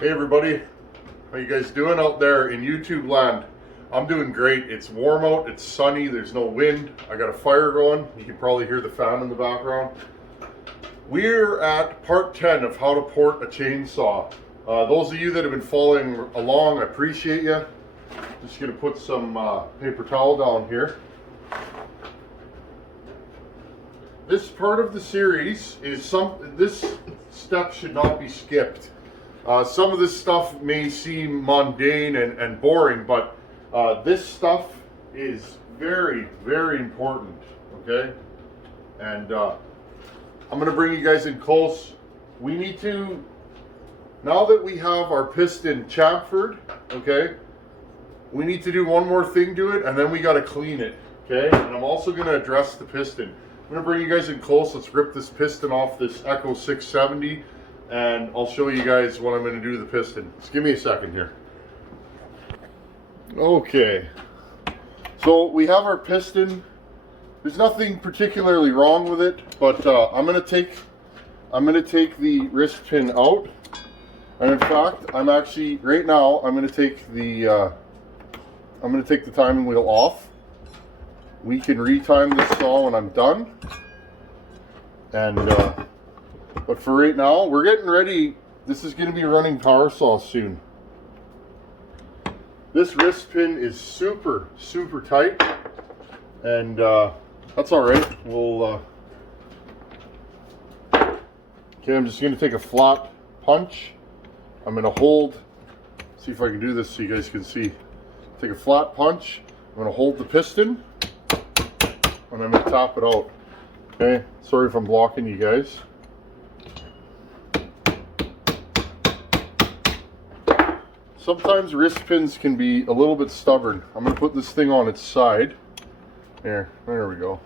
Hey everybody, how you guys doing out there in YouTube land? I'm doing great. It's warm out, it's sunny, there's no wind. I got a fire going. You can probably hear the fan in the background. We're at part 10 of how to port a chainsaw. Those of you that have been following along, I appreciate you. Just gonna put some paper towel down here. This part of the series is this step should not be skipped. Some of this stuff may seem mundane and boring, but this stuff is very, very important, okay? And I'm going to bring you guys in close. We need to, now that we have our piston chamfered, okay, we need to do one more thing to it, and then we got to clean it, okay? And I'm also going to address the piston. I'm going to bring you guys in close. Let's rip this piston off this Echo 670. And I'll show you guys what I'm going to do to the piston. Just give me a second here. Okay. So we have our piston. There's nothing particularly wrong with it, but I'm going to take the wrist pin out. And in fact, I'm actually right now I'm going to take the timing wheel off. We can retime this saw when I'm done. And but for right now, we're getting ready. This is going to be running power saw soon. This wrist pin is super, super tight. And that's all right. We'll, okay, I'm just going to take a flat punch. I'm going to hold, see if I can do this so you guys can see. Take a flat punch. I'm going to hold the piston. And I'm going to tap it out. Okay, sorry if I'm blocking you guys. Sometimes wrist pins can be a little bit stubborn. I'm going to put this thing on its side. There we go.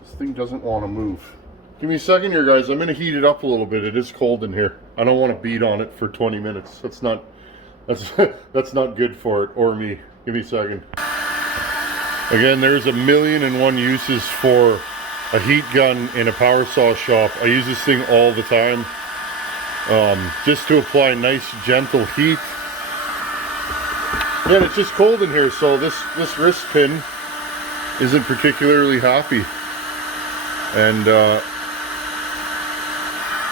This thing doesn't want to move. Give me a second here, guys. I'm going to heat it up a little bit. It is cold in here. I don't want to beat on it for 20 minutes. That's not good for it or me. Give me a second. Again, there's 1,000,001 uses for a heat gun in a power saw shop. I use this thing all the time, just to apply nice, gentle heat. And it's just cold in here, so this wrist pin isn't particularly happy. And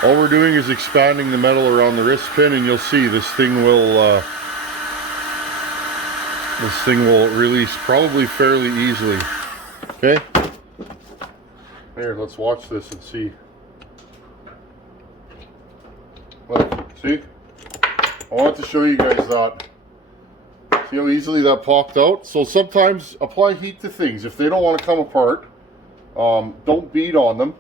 all we're doing is expanding the metal around the wrist pin, and you'll see this thing will release probably fairly easily. Okay? Here, let's watch this and see. Look, see? I want to show you guys that. See how easily that popped out? So sometimes apply heat to things. If they don't want to come apart, don't beat on them.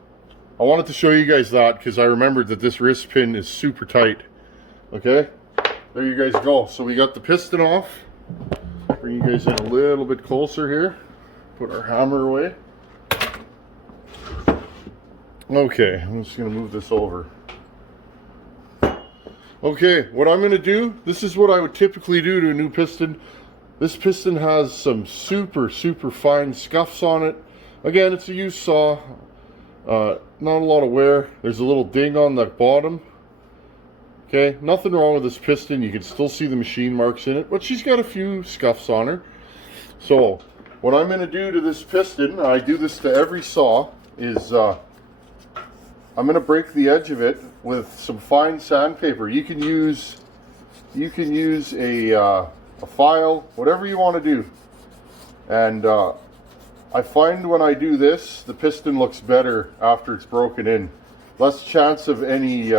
I wanted to show you guys that because I remembered that this wrist pin is super tight. Okay? There you guys go. So we got the piston off. Bring you guys in a little bit closer here. Put our hammer away. Okay, I'm just going to move this over. Okay, what I'm going to do, this is what I would typically do to a new piston. This piston has some super, super fine scuffs on it. Again, it's a used saw. Not a lot of wear. There's a little ding on the bottom. Okay, nothing wrong with this piston. You can still see the machine marks in it, but she's got a few scuffs on her. So, what I'm going to do to this piston, I do this to every saw, is I'm going to break the edge of it with some fine sandpaper. You can use a file, whatever you want to do. And I find when I do this, the piston looks better after it's broken in. Less chance of any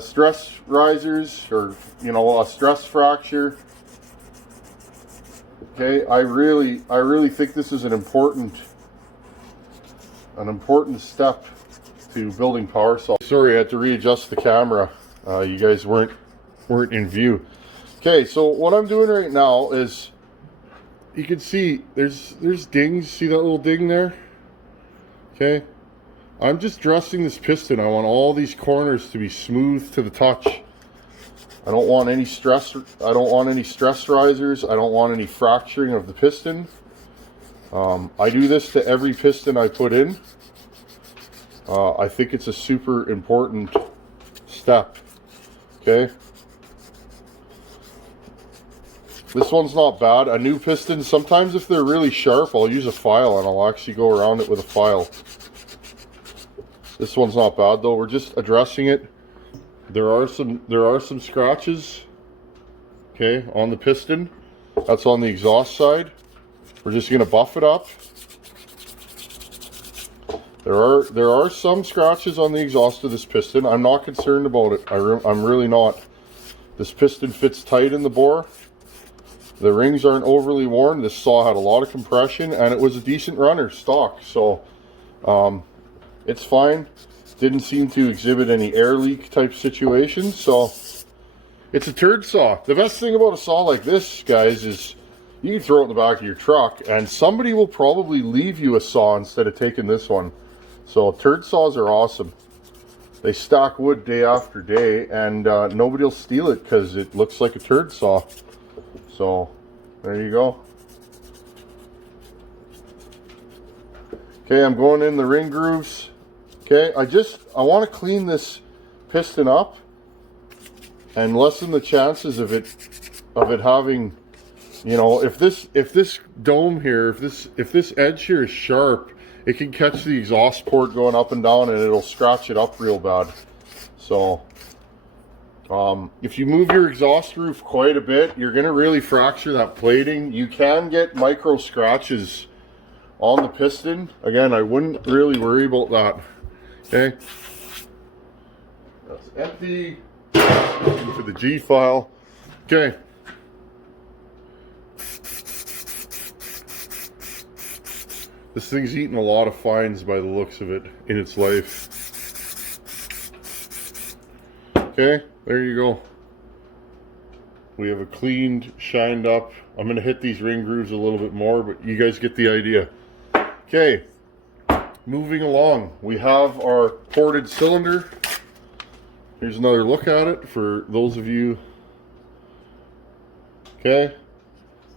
stress risers or a stress fracture. Okay, I really think this is an important step to building power saw. Sorry, I had to readjust the camera. You guys weren't in view. Okay, so what I'm doing right now is, you can see there's dings. See that little ding there? Okay. I'm just dressing this piston. I want all these corners to be smooth to the touch. I don't want any stress. I don't want any stress risers. I don't want any fracturing of the piston. I do this to every piston I put in. I think it's a super important step. Okay. This one's not bad. A new piston, sometimes if they're really sharp, I'll use a file and I'll actually go around it with a file. This one's not bad though. We're just addressing it. There are some scratches, okay, on the piston. That's on the exhaust side. We're just gonna buff it up. There are some scratches on the exhaust of this piston. I'm not concerned about it. I'm really not. This piston fits tight in the bore. The rings aren't overly worn. This saw had a lot of compression and it was a decent runner stock. So it's fine. Didn't seem to exhibit any air leak type situations. So it's a turd saw. The best thing about a saw like this, guys, is you can throw it in the back of your truck and somebody will probably leave you a saw instead of taking this one. So turd saws are awesome. They stack wood day after day and nobody will steal it because it looks like a turd saw. So there you go. Okay, I'm going in the ring grooves. Okay, I want to clean this piston up and lessen the chances of it having, you know, if this dome here, if this edge here is sharp, it can catch the exhaust port going up and down and it'll scratch it up real bad. So if you move your exhaust roof quite a bit, you're going to really fracture that plating. You can get micro scratches on the piston. Again, I wouldn't really worry about that. Okay, that's empty. Into the G file. Okay. This thing's eaten a lot of fines by the looks of it in its life. Okay, there you go. We have a cleaned, shined up. I'm going to hit these ring grooves a little bit more, but you guys get the idea. Okay, moving along. We have our ported cylinder. Here's another look at it for those of you. Okay,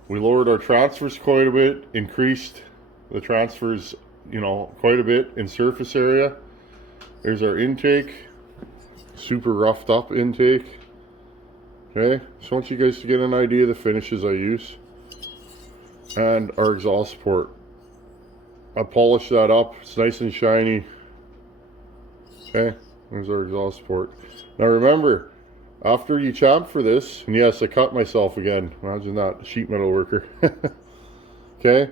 we lowered our transfers quite a bit, increased the transfers, you know, quite a bit in surface area. There's our intake, super roughed up intake. Okay, just want you guys to get an idea of the finishes I use. And our exhaust port. I polished that up, it's nice and shiny. Okay, there's our exhaust port. Now remember, after you chamfer this, and yes, I cut myself again, imagine that, sheet metal worker. Okay,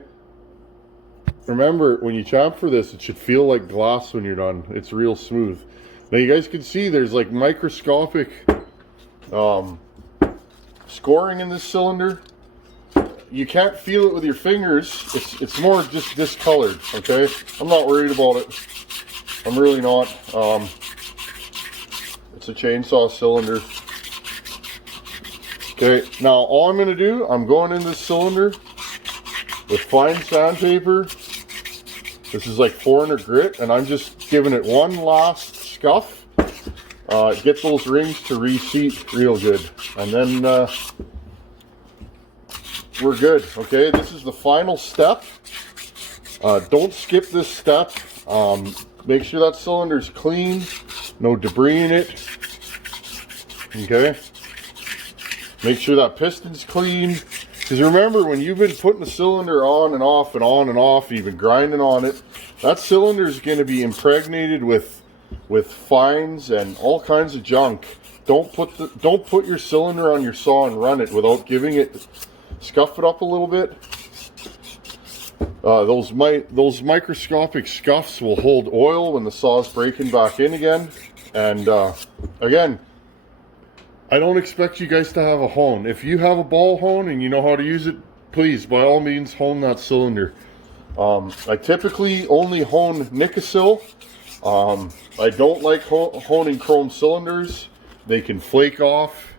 remember, when you chamfer this, it should feel like glass when you're done. It's real smooth. Now you guys can see there's like microscopic scoring in this cylinder. You can't feel it with your fingers. It's more just discolored, okay? I'm not worried about it. I'm really not. It's a chainsaw cylinder. Okay, now all I'm gonna do, I'm going in this cylinder with fine sandpaper. This is like 400 grit, and I'm just giving it one last scuff. Get those rings to reseat real good, and then we're good. Okay, this is the final step. Don't skip this step. Make sure that cylinder's clean, no debris in it. Okay, make sure that piston's clean, because remember, when you've been putting the cylinder on and off and on and off, you've been grinding on it, that cylinder is going to be impregnated with fines and all kinds of junk. Don't put your cylinder on your saw and run it without giving it, scuff it up a little bit. Those microscopic scuffs will hold oil when the saw's breaking back in again. And again, I don't expect you guys to have a hone. If you have a ball hone and you know how to use it, please, by all means, hone that cylinder. I typically only hone Nicosil. I don't like honing chrome cylinders. They can flake off.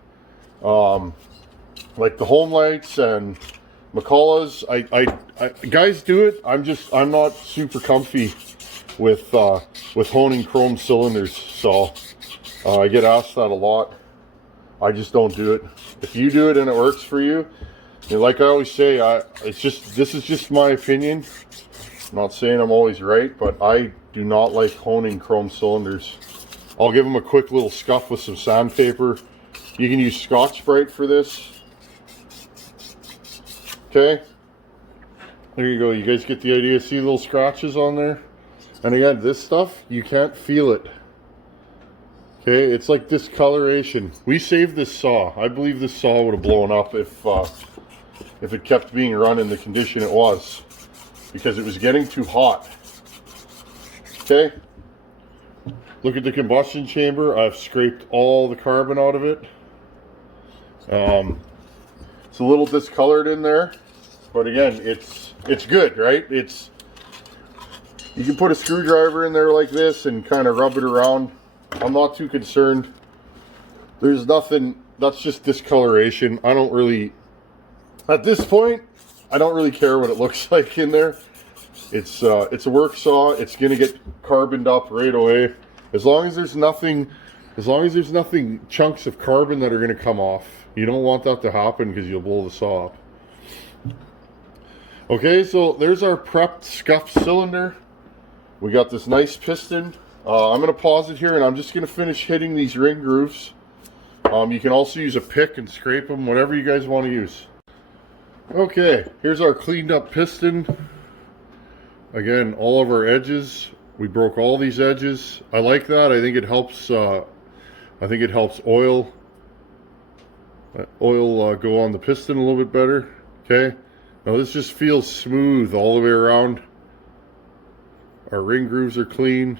Like the home lights and McCullough's, guys do it. I'm not super comfy with honing chrome cylinders, so I get asked that a lot. I just don't do it. If you do it and it works for you, and like I always say, this is just my opinion. I'm not saying I'm always right, but I do not like honing chrome cylinders. I'll give them a quick little scuff with some sandpaper. You can use Scotch-Brite for this. Okay, there you go. You guys get the idea. See the little scratches on there? And again, this stuff, you can't feel it. Okay, it's like discoloration. We saved this saw. I believe this saw would have blown up if it kept being run in the condition it was, because it was getting too hot. Okay, look at the combustion chamber. I've scraped all the carbon out of it. It's a little discolored in there, but again, it's good, right? You can put a screwdriver in there like this and kind of rub it around. I'm not too concerned. There's nothing, that's just discoloration. I don't really, at this point, I don't really care what it looks like in there. It's a work saw. It's gonna get carboned up right away. As long as there's nothing, chunks of carbon that are gonna come off. You don't want that to happen because you'll blow the saw up. Okay, so there's our prepped scuffed cylinder. We got this nice piston. I'm going to pause it here and I'm just going to finish hitting these ring grooves. You can also use a pick and scrape them, whatever you guys want to use. Okay, here's our cleaned up piston. Again, all of our edges. We broke all these edges. I like that. I think it helps. Oil go on the piston a little bit better. Okay. Now this just feels smooth all the way around. Our ring grooves are clean.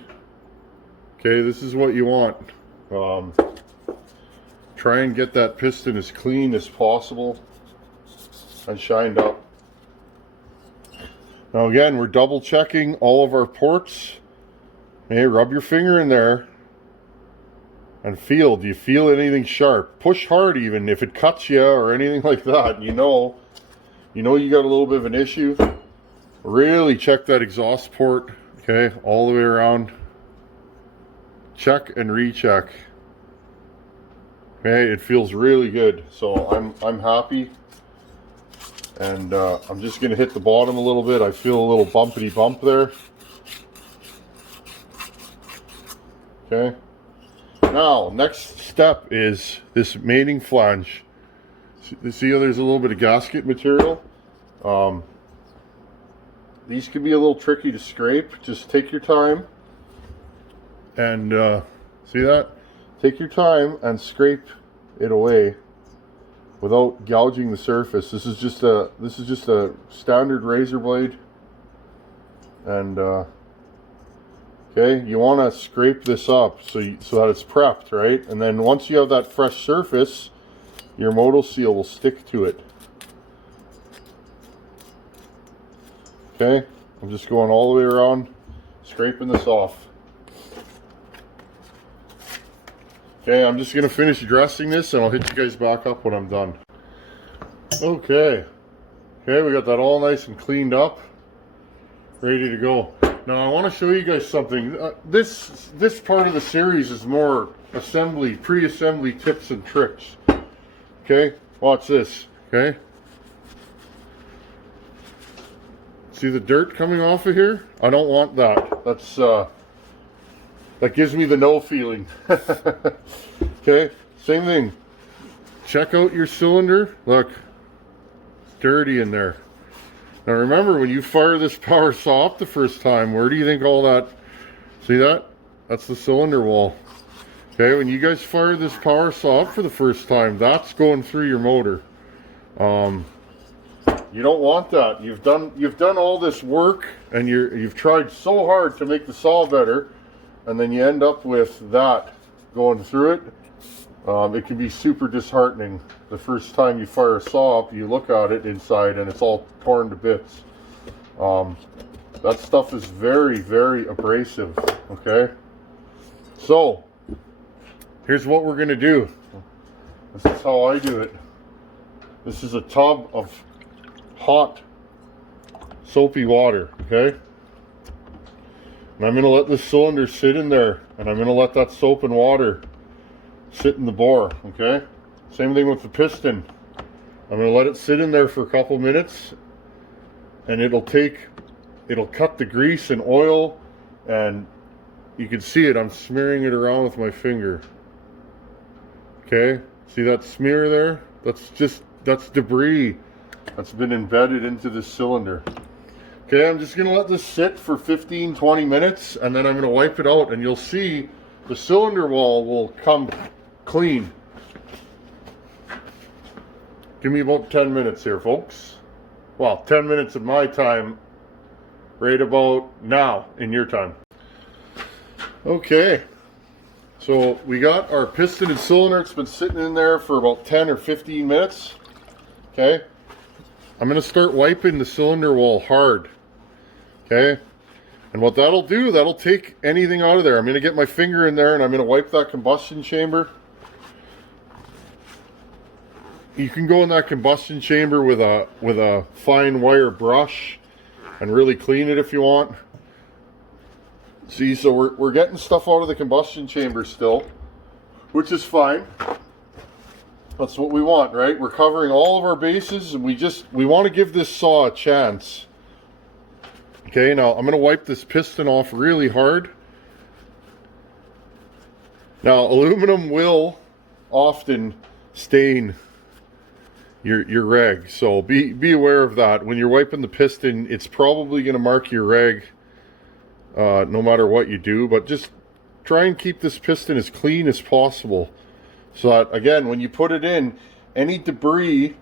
Okay, this is what you want. Try and get that piston as clean as possible and shined up. Now again, we're double checking all of our ports. Hey, rub your finger in there and feel. Do you feel anything sharp? Push hard even if it cuts you or anything like that. You know you got a little bit of an issue. Really check that exhaust port. Okay, all the way around. Check and recheck. Okay, it feels really good, so I'm happy. And I'm just gonna hit the bottom a little bit. I feel a little bumpity bump there. Okay. Now, next step is this mating flange. See how there's a little bit of gasket material? These can be a little tricky to scrape. Just take your time. And see that? Take your time and scrape it away without gouging the surface. This is just a standard razor blade, and okay, you want to scrape this up so that it's prepped, right? And then once you have that fresh surface, your modal seal will stick to it. Okay, I'm just going all the way around, scraping this off. Okay, I'm just going to finish dressing this and I'll hit you guys back up when I'm done. Okay, we got that all nice and cleaned up, ready to go. Now I want to show you guys something. This part of the series is more assembly, pre-assembly tips and tricks. Okay, watch this, okay? See the dirt coming off of here? I don't want that. That gives me the no feeling. Okay, same thing. Check out your cylinder. Look, it's dirty in there. Now remember, when you fire this power saw up the first time, where do you think all that, see that? That's the cylinder wall. Okay, when you guys fire this power saw up for the first time, that's going through your motor. You don't want that. You've done all this work and you've tried so hard to make the saw better, and then you end up with that going through it. It can be super disheartening. The first time you fire a saw up, you look at it inside and it's all torn to bits. That stuff is very, very abrasive, okay? So, here's what we're gonna do. This is how I do it. This is a tub of hot, soapy water, okay? And I'm going to let this cylinder sit in there, and I'm going to let that soap and water sit in the bore, okay? Same thing with the piston. I'm going to let it sit in there for a couple minutes, and it'll cut the grease and oil, and you can see it. I'm smearing it around with my finger. Okay, see that smear there? That's debris that's been embedded into this cylinder. Okay, I'm just going to let this sit for 15-20 minutes, and then I'm going to wipe it out, and you'll see the cylinder wall will come clean. Give me about 10 minutes here, folks. Well, 10 minutes of my time, right about now in your time. Okay, so we got our piston and cylinder. It's been sitting in there for about 10 or 15 minutes. Okay, I'm going to start wiping the cylinder wall hard. Okay, and what that'll do, that'll take anything out of there. I'm going to get my finger in there and I'm going to wipe that combustion chamber. You can go in that combustion chamber with a fine wire brush and really clean it if you want. See, so we're getting stuff out of the combustion chamber still, which is fine. That's what we want, right? We're covering all of our bases, and we want to give this saw a chance. Okay, now I'm going to wipe this piston off really hard. Now, aluminum will often stain your rag, so be aware of that. When you're wiping the piston, it's probably going to mark your rag no matter what you do, but just try and keep this piston as clean as possible, so that, again, when you put it in, any debris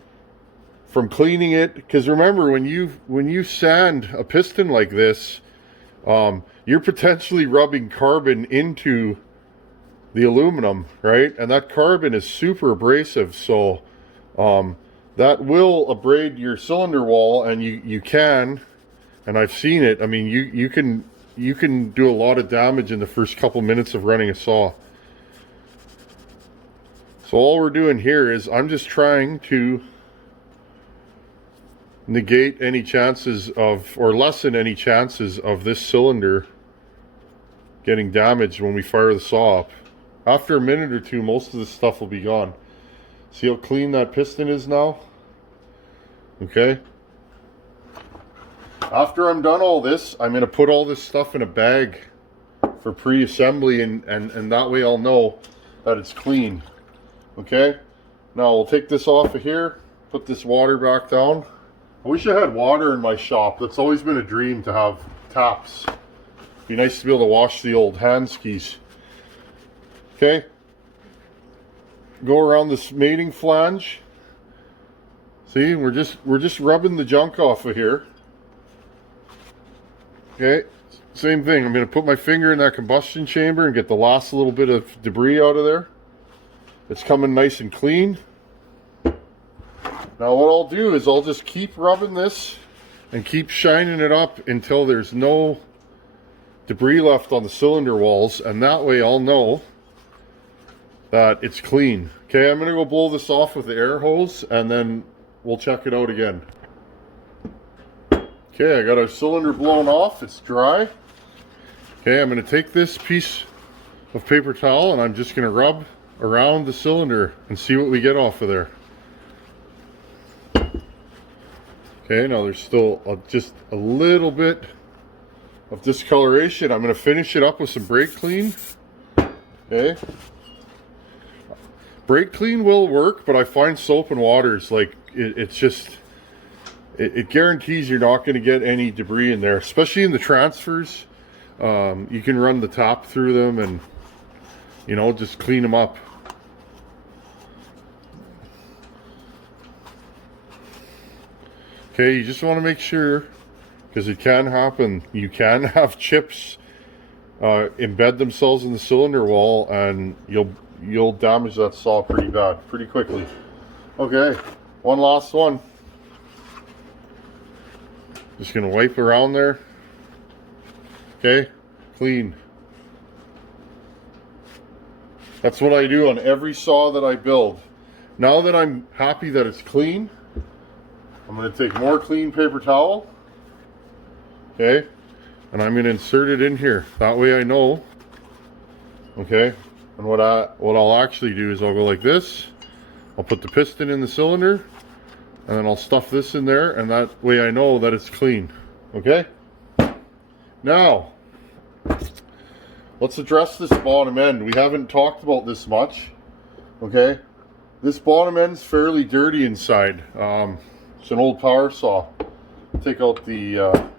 from cleaning it, because remember, when you sand a piston like this, you're potentially rubbing carbon into the aluminum, right? And that carbon is super abrasive, so that will abrade your cylinder wall, and you can, and I've seen it, I mean, you can do a lot of damage in the first couple minutes of running a saw. So all we're doing here is I'm just trying to negate any chances of, or lessen any chances of this cylinder getting damaged when we fire the saw up. After a minute or two, most of this stuff will be gone. See how clean that piston is now? Okay. After I'm done all this, I'm going to put all this stuff in a bag for pre-assembly, and that way I'll know that it's clean. Okay. Now we'll take this off of here, put this water back down. I wish I had water in my shop. That's always been a dream, to have taps. It'd be nice to be able to wash the old hand skis. Okay. Go around this mating flange. See, we're just rubbing the junk off of here. Okay, same thing. I'm going to put my finger in that combustion chamber and get the last little bit of debris out of there. It's coming nice and clean. Now what I'll do is I'll just keep rubbing this and keep shining it up until there's no debris left on the cylinder walls, and that way I'll know that it's clean. Okay, I'm going to go blow this off with the air hose, and then we'll check it out again. Okay, I got our cylinder blown off. It's dry. Okay, I'm going to take this piece of paper towel and I'm just going to rub around the cylinder and see what we get off of there. Okay, now there's still just a little bit of discoloration. I'm going to finish it up with some brake clean. Okay. Brake clean will work, but I find soap and water is like, it guarantees you're not going to get any debris in there, especially in the transfers. You can run the top through them and, you know, just clean them up. Okay, you just want to make sure, because it can happen. You can have chips embed themselves in the cylinder wall, and you'll damage that saw pretty bad, pretty quickly. Okay, one last one. Just gonna wipe around there. Okay, clean. That's what I do on every saw that I build. Now that I'm happy that it's clean, I'm going to take more clean paper towel. Okay, and I'm going to insert it in here. That way I know. Okay, and what I'll actually do is I'll go like this, I'll put the piston in the cylinder, and then I'll stuff this in there, and that way I know that it's clean. Okay? Now, let's address this bottom end. We haven't talked about this much. Okay? This bottom end's fairly dirty inside. It's an old power saw. Take out the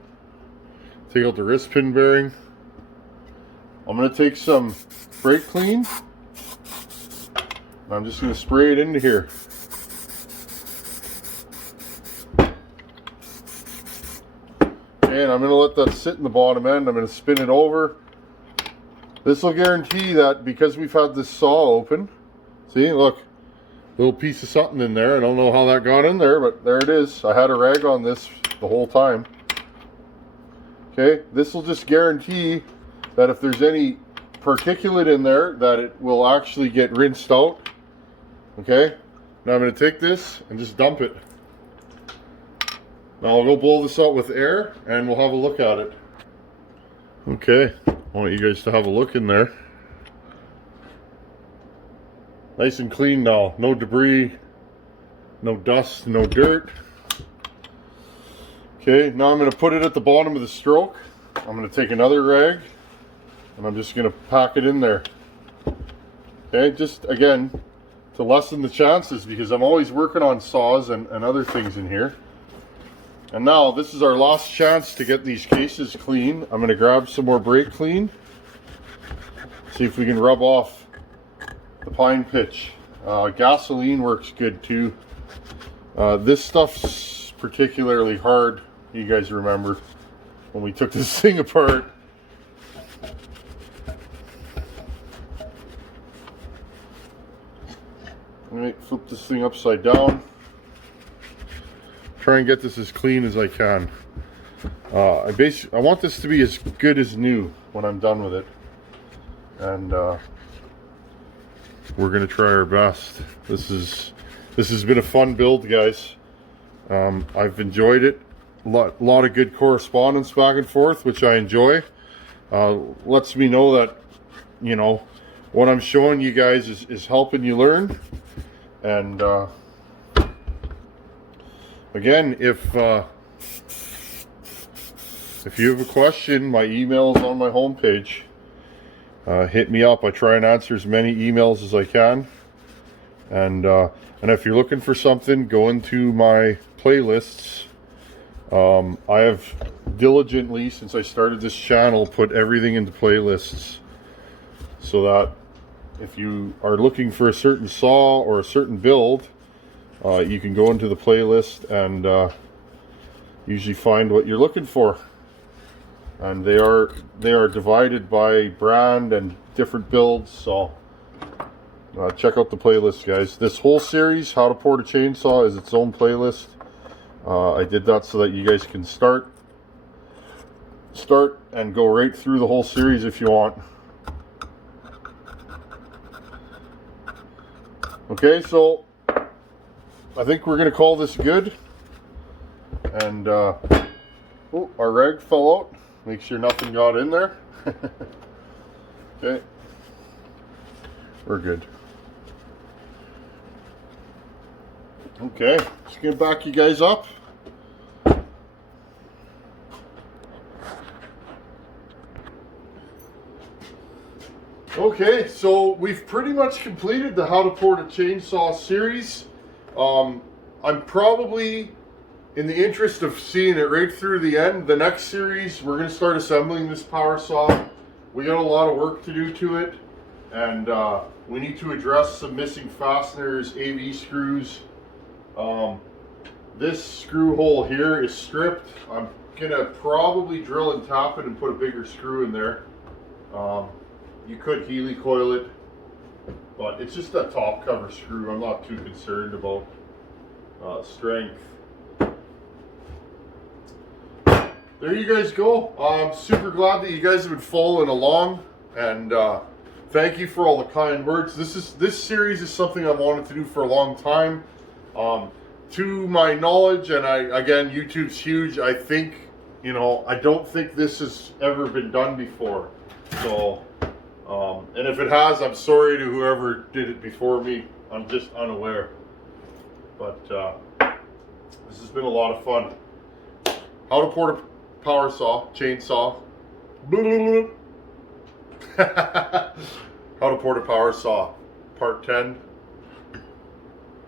wrist pin bearing. I'm going to take some brake clean. I'm just going to spray it into here. And I'm going to let that sit in the bottom end. I'm going to spin it over. This will guarantee that because we've had this saw open, see, look, little piece of something in there. I don't know how that got in there, but there it is. I had a rag on this the whole time. Okay, this will just guarantee that if there's any particulate in there, that it will actually get rinsed out. Okay, now I'm going to take this and just dump it. Now I'll go blow this out with air and we'll have a look at it. Okay, I want you guys to have a look in there. Nice and clean now, no debris, no dust, no dirt. Okay, now I'm going to put it at the bottom of the stroke. I'm going to take another rag and I'm just going to pack it in there. Okay, just again to lessen the chances because I'm always working on saws and other things in here. And now this is our last chance to get these cases clean. I'm going to grab some more brake clean. See if we can rub off the pine pitch. Gasoline works good too. This stuff's particularly hard. You guys remember when we took this thing apart. Alright, flip this thing upside down. Try and get this as clean as I can. I want this to be as good as new when I'm done with it. And we're gonna try our best. This has been a fun build, guys. I've enjoyed it. A lot of good correspondence back and forth, which I enjoy. Lets me know that, you know, what I'm showing you guys is helping you learn. And again, if you have a question, my email is on my homepage. Hit me up. I try and answer as many emails as I can. And if you're looking for something, go into my playlists. I have diligently, since I started this channel, put everything into playlists so that if you are looking for a certain saw or a certain build, you can go into the playlist and usually find what you're looking for. And they are divided by brand and different builds, so check out the playlist, guys. This whole series, How to Port a Chainsaw, is its own playlist. I did that so that you guys can start and go right through the whole series if you want. Okay, so I think we're going to call this good. And oh, our rag fell out. Make sure nothing got in there. Okay, we're good. Okay, let's get back you guys up. Okay, so we've pretty much completed the How to Port a Chainsaw series. I'm probably, in the interest of seeing it right through the end, the next series we're going to start assembling this power saw. We got a lot of work to do to it, and we need to address some missing fasteners, AV screws. This screw hole here is stripped. I'm gonna probably drill and tap it and put a bigger screw in there. You could Healy coil it, but it's just a top cover screw. I'm not too concerned about strength. There you guys go. I'm super glad that you guys have been following along, and thank you for all the kind words. This series is something I've wanted to do for a long time. To my knowledge, and again, YouTube's huge. I think, you know, I don't think this has ever been done before. So, and if it has, I'm sorry to whoever did it before me. I'm just unaware. But this has been a lot of fun. How to port a power saw, chainsaw. How to port a power saw, part 10.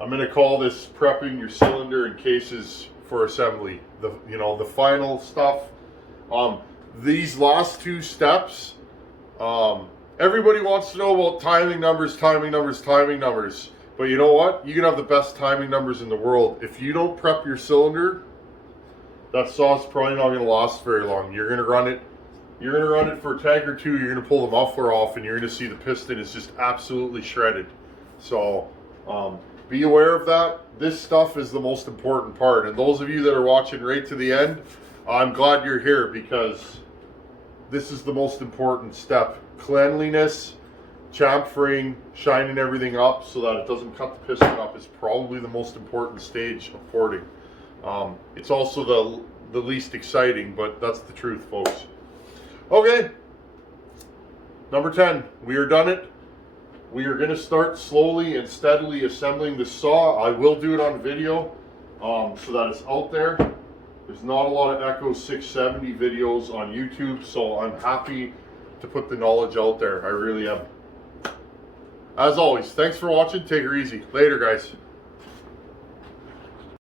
I'm going to call this prepping your cylinder and cases for assembly. The final stuff. These last two steps, everybody wants to know about timing numbers. But you know what? You can have the best timing numbers in the world. If you don't prep your cylinder, that saw's probably not going to last very long. You're going to run it for a tank or two. You're going to pull the muffler off, and you're going to see the piston is just absolutely shredded. So be aware of that. This stuff is the most important part. And those of you that are watching right to the end, I'm glad you're here, because this is the most important step. Cleanliness, chamfering, shining everything up so that it doesn't cut the piston up is probably the most important stage of porting. It's also the least exciting, but that's the truth, folks. Okay, number 10, we are done it. We are going to start slowly and steadily assembling the saw. I will do it on video so that it's out there. There's not a lot of Echo 670 videos on YouTube, so I'm happy to put the knowledge out there. I really am. As always, thanks for watching. Take her easy. Later, guys.